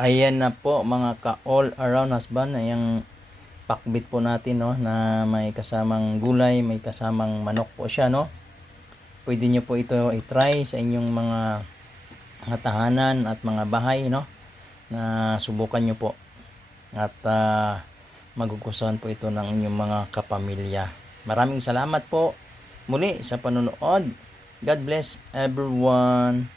Ayan na po mga ka all around husband, yung pakbit po natin, no, na may kasamang gulay, may kasamang manok po siya, no. Pwede nyo po ito i-try sa inyong mga tahanan at mga bahay, no, na subukan nyo po at magugustuhan po ito ng inyong mga kapamilya. Maraming salamat po muli sa panonood. God bless everyone.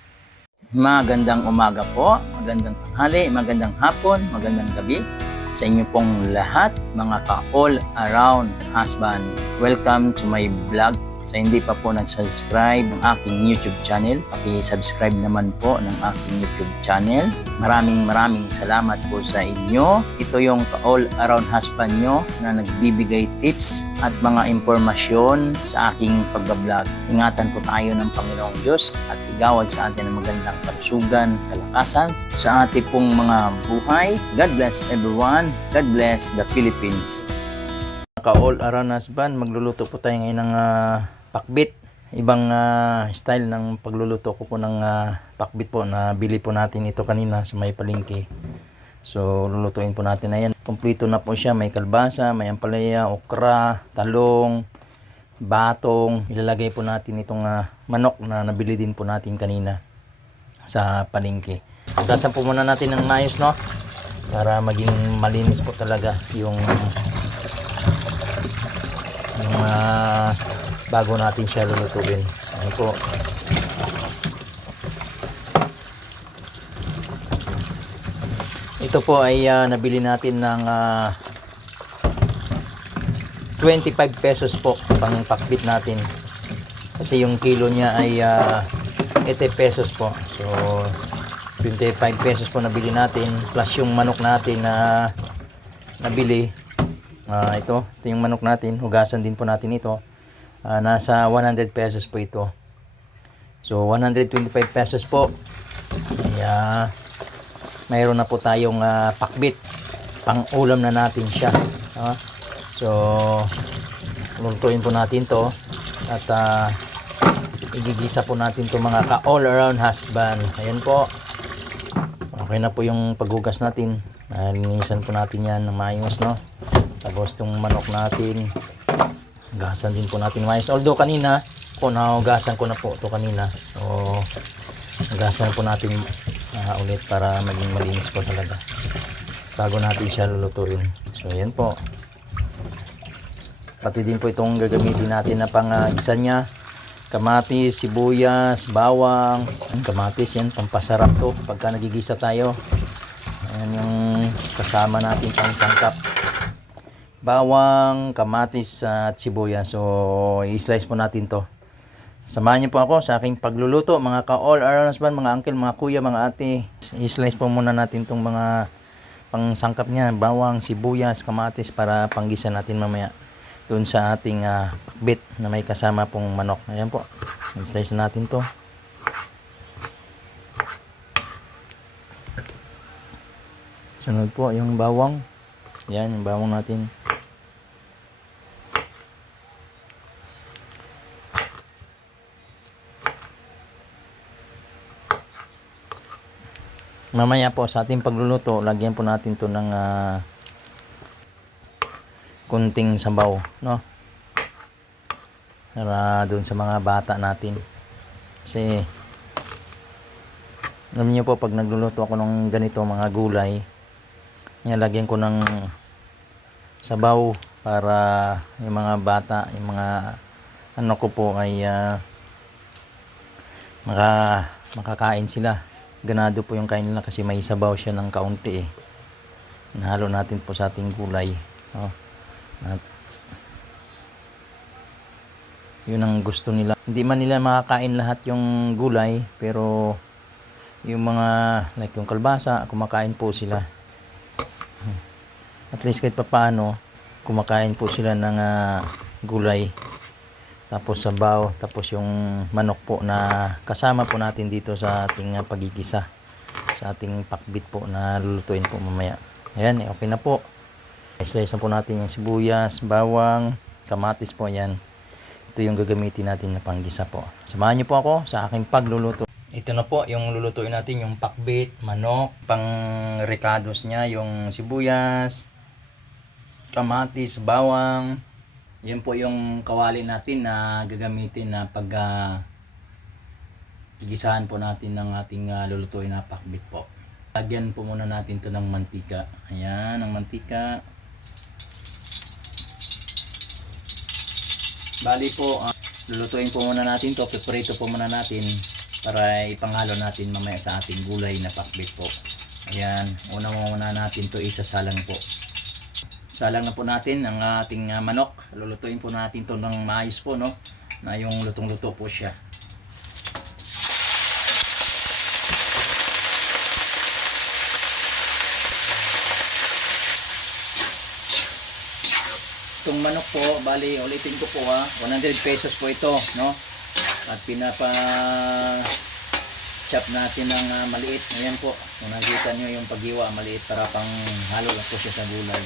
Magandang umaga po, magandang tanghali, magandang hapon, magandang gabi sa inyo pong lahat mga ka-all around husband. Welcome to my vlog. Sa hindi pa po nag-subscribe ng aking YouTube channel, paki-subscribe naman po ng aking YouTube channel. Maraming salamat po sa inyo. Ito yung ka-all around husband nyo na nagbibigay tips at mga impormasyon sa aking pag-vlog. Ingatan po tayo ng Panginoong Diyos at igawad sa atin ng magandang kalusugan, kalakasan sa ating pong mga buhay. God bless everyone. God bless the Philippines. Ka-all around husband, magluluto po tayo ngayon ng pakbit. Ibang style ng pagluluto ko po ng pakbit po na bili po natin ito kanina sa may palengke. So lulutuin po natin na yan. Kompleto na po siya, may kalbasa, may ampalaya, okra, talong, batong. Ilalagay po natin itong manok na nabili din po natin kanina sa palengke. Tasan po muna natin ng maayos, no, para maging malinis po talaga yung bago natin siya lulutuin. Ayan po. Ito po ay nabili natin ng 25 pesos po pang pakbit natin. Kasi yung kilo niya ay 80 pesos po. So 25 pesos po nabili natin plus yung manok natin na nabili. Ito yung manok natin, hugasan din po natin ito. Nasa 100 pesos po ito. So 125 pesos po. Kaya mayroon na po tayong pakbit. Pang ulam na natin siya. So lulutuin po natin to at igigisa po natin to mga ka all around husband. Ayan po. Okay na po yung paghugas natin. Linisan po natin yan ng maayos, no. Tapos itong manok natin, hugasan din po natin maayos. Although kanina po nahugasan ko na po ito kanina. So hugasan po natin ulit para maging malinis po talaga bago natin siya lulutuin. So yan po. Pati din po itong gagamitin natin na pang-gisa niya. Kamatis, sibuyas, bawang. Kamatis yan, pampasarap to pagka nagigisa tayo. Ayan yung kasama natin pang sangkap. Bawang, kamatis at sibuyas. So i-slice po natin to. Samahan niyo po ako sa aking pagluluto mga ka-all around husband, mga uncle, mga kuya, mga ate. I-slice po muna natin tong mga pangsangkap niya, bawang, sibuyas, kamatis para panggisa natin mamaya doon sa ating pakbit na may kasama pong manok. Ayan po. I-slice natin to. Sunod po yung bawang. Yan yung bawang natin. Mamaya po sa ating pagluluto, lagyan po natin to ng kunting sabaw, no? Para doon sa mga bata natin. Kasi alam niyo po pag nagluluto ako ng ganito mga gulay, nilagyan ko ng sabaw para yung mga bata, yung mga ano ko po ay makakain sila. Ganado po yung kain nila kasi may sabaw siya ng kaunti eh. Nahalo natin po sa ating gulay. At yun ang gusto nila. Hindi man nila makakain lahat yung gulay, pero yung mga like yung kalbasa, kumakain po sila. At least kahit papaano, kumakain po sila ng gulay. Tapos sabaw, tapos yung manok po na kasama po natin dito sa ating pagigisa. Sa ating pakbit po na lulutuin po mamaya. Ayan, okay na po. Slice po natin yung sibuyas, bawang, kamatis po yan. Ito yung gagamitin natin na panggisa po. Samahan niyo po ako sa aking pagluluto. Ito na po yung lulutuin natin, yung pakbit, manok, pang recados niya, yung sibuyas, kamatis, bawang. Yan po yung kawali natin na gagamitin na pag gigisahan po natin ng ating lulutuin na pakbit po. Lagyan po muna natin to ng mantika. Ayan, ang mantika. Bali po, lulutuin po muna natin to, piprito po muna natin para ipanghalo natin mamaya sa ating gulay na pakbit po. Ayan, una natin to isasalang po. Salang na po natin ang ating manok. Lulutuin po natin to ng maayos po, no? Na yung lutong-luto po siya. Itong manok po, bali ulitin ko po 100 pesos po ito, no? At pinapa chop natin ng maliit. Ayan po, kung nakita nyo yung paghiwa maliit para pang halo lang po siya sa gulay.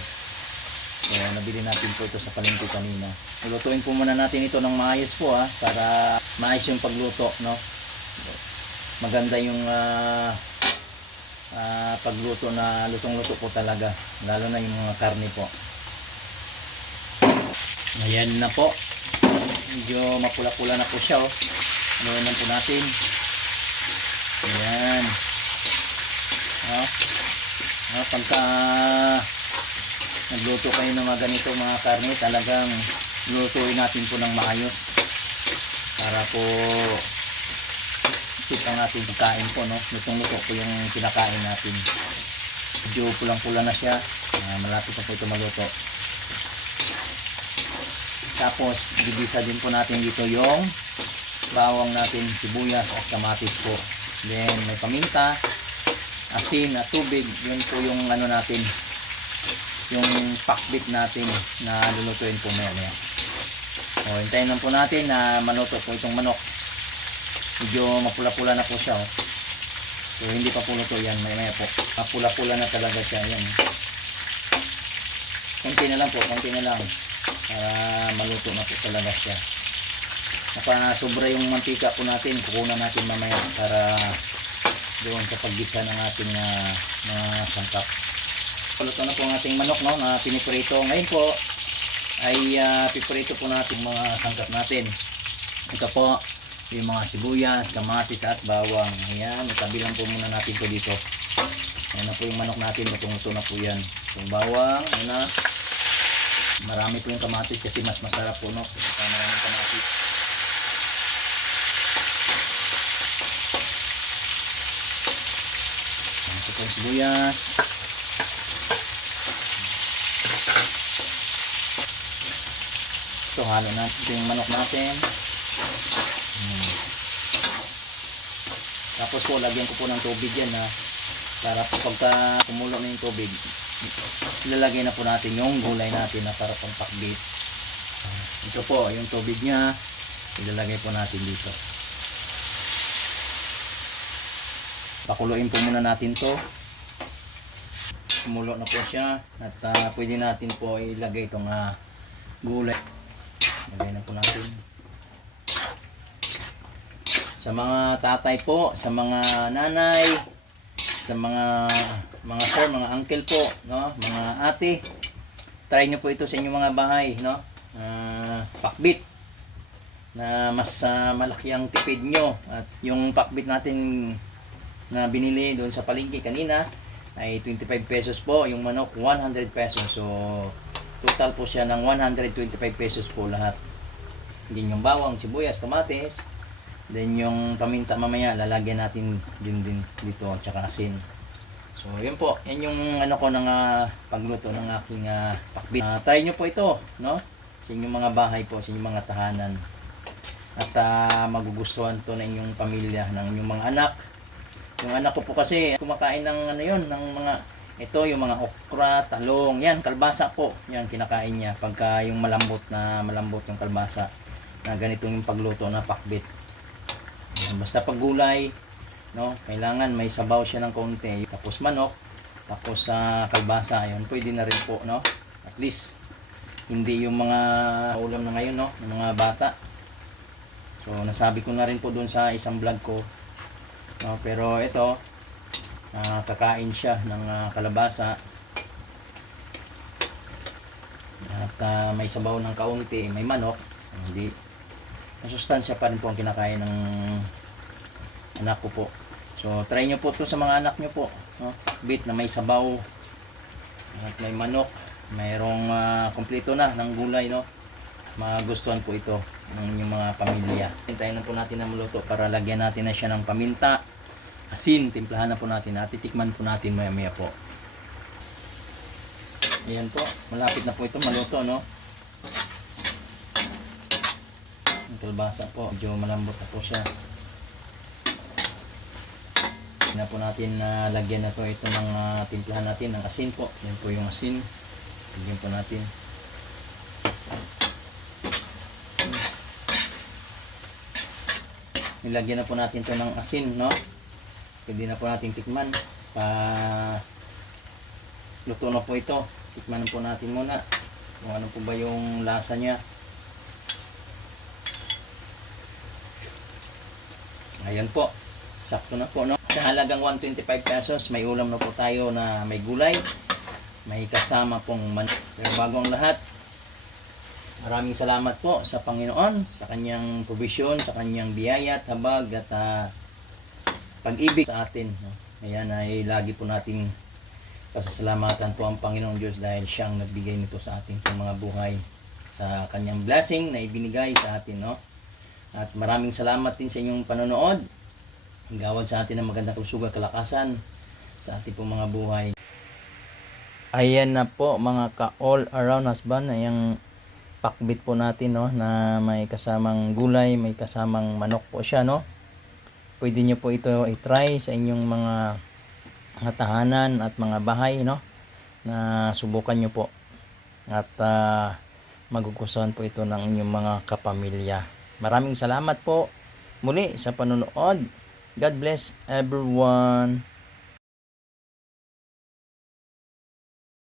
So, nabili natin po ito sa palengke kanina. Lulutuin po muna natin ito ng maayos po para maayos yung pagluto, no? Maganda yung pagluto na lutong-luto po talaga, lalo na yung mga karne po. Ayan na po. Medyo mapula-pula na po siya. Ayan po natin. Ayan. Pagka nagluto kayo ng mga ganito mga karne, talagang lutuin natin po ng maayos. Para po sipang natin pagkain po, no? Lutong-luto po yung kinakain natin. Medyo pulang-pula na siya. Malapit na po ito maluto. Tapos, gigisa din po natin dito yung bawang natin, sibuyas at kamatis po. Then, may paminta, asin at tubig. Yun po yung ano natin, yung pakbit natin na lulutuin po maya. O, hintayin lang po natin na maluto po itong manok. Medyo mapula-pula na po siya. So, hindi pa po luto yan. Maya po. Mapula-pula na talaga siya. Yan. Konti na lang po, konti na lang. Para maluto na po talaga siya. Sobra yung mantika po natin, kukunan natin mamaya para doon sa paggisa ng ating mga sangkap. Luto na po ang ating manok, no, na piniprito. Ngayon po ay piprito po natin mga sangkap natin. Ito po yung mga sibuyas, kamatis at bawang. Ayan, itabi lang po muna natin ito dito. Ayan na po yung manok natin, luto na po yan. So bawang, ayan na. Marami po yung kamatis kasi mas masarap po, no? Maraming kamatis. Ito po yung sibuyas. Ito, halo natin ito yung manok natin. Tapos po, lagyan ko po ng tubig yan para po pagka kumulo na yung tubig, ilalagay na po natin yung gulay natin na para pang pakbit. Ito po yung tubig niya, ilalagay po natin dito. Pakuluin po muna natin to. Kumulo na po siya at pwede natin po ilagay itong gulay. Ilagay na po natin. Sa mga tatay po, sa mga nanay, sa mga sir, mga uncle po, no, mga ate, try nyo po ito sa inyong mga bahay, no? Pakbit na mas malaki ang tipid nyo. At yung pakbit natin na binili doon sa palengke kanina ay 25 pesos po, yung manok 100 pesos. So total po siya ng 125 pesos po lahat. Din yung bawang, sibuyas, kamatis. Then yung paminta mamaya lalagyan natin din dito at saka asin. So yun po, yan yung ano ko ng pagluto ng aking pakbit. Try nyo po ito, no? Sa inyong mga bahay po, sa inyong mga tahanan. At magugustuhan to ng inyong pamilya, ng inyong mga anak. Yung anak ko po kasi kumakain ng ano yun, ng mga ito yung mga okra, talong, yan kalbasa po. Yan kinakain niya pagka yung malambot yung kalbasa. Na ganito yung pagluto na pakbit. Basta pag gulay, no, kailangan may sabaw siya ng konti. Tapos manok, tapos kalbasa, ayun, pwede na rin po, no? At least hindi yung mga ulam na ngayon, no, ng mga bata. So nasabi ko na rin po doon sa isang vlog ko No, pero ito, kakain siya ng kalabasa at may sabaw ng kaunti, may manok. Hindi, masustansya pa rin po ang kinakain ng anak ko po. So try nyo po to sa mga anak nyo po, no? Beet na may sabaw at may manok, mayroong kompleto na ng gulay, no? Magustuhan po ito ng inyong mga pamilya. Hintayin na po natin na maluto para lagyan natin na siya ng paminta, asin, timplahan na po natin at titikman po natin maya maya po. Ayan po, malapit na po ito maluto, no? Ang kalbasa po, medyo malambot na po siya. Na po natin lagyan na ito ng timplahan natin ng asin po. Yan po yung asin. Lagyan po natin. Nilagyan na po natin ito ng asin, no? Pwede na po natin tikman. Luto na po ito. Tikman na po natin muna kung ano po ba yung lasa niya. Ayan po. Sakto na po, no? Sa halagang 125 pesos, may ulam na po tayo na may gulay, may kasama pong Pero bago ang lahat, maraming salamat po sa Panginoon, sa kanyang provision, sa kanyang biyaya at habag at pag-ibig sa atin, no? Ayan ay lagi po nating pasasalamatan po ang Panginoong Diyos dahil siyang nagbigay nito sa ating mga buhay, sa kanyang blessing na ibinigay sa atin, no? At maraming salamat din sa inyong panonood. Gawad sa atin ng magandang kalusugan, kalakasan sa ating pong mga buhay. Ayan na po mga ka-all around husband, yung pakbit po natin, no, na may kasamang gulay, may kasamang manok po siya, no. Pwede nyo po ito i-try sa inyong mga tahanan at mga bahay, no, na subukan nyo po at magugustuhan po ito ng inyong mga kapamilya. Maraming salamat po muli sa panonood. God bless everyone.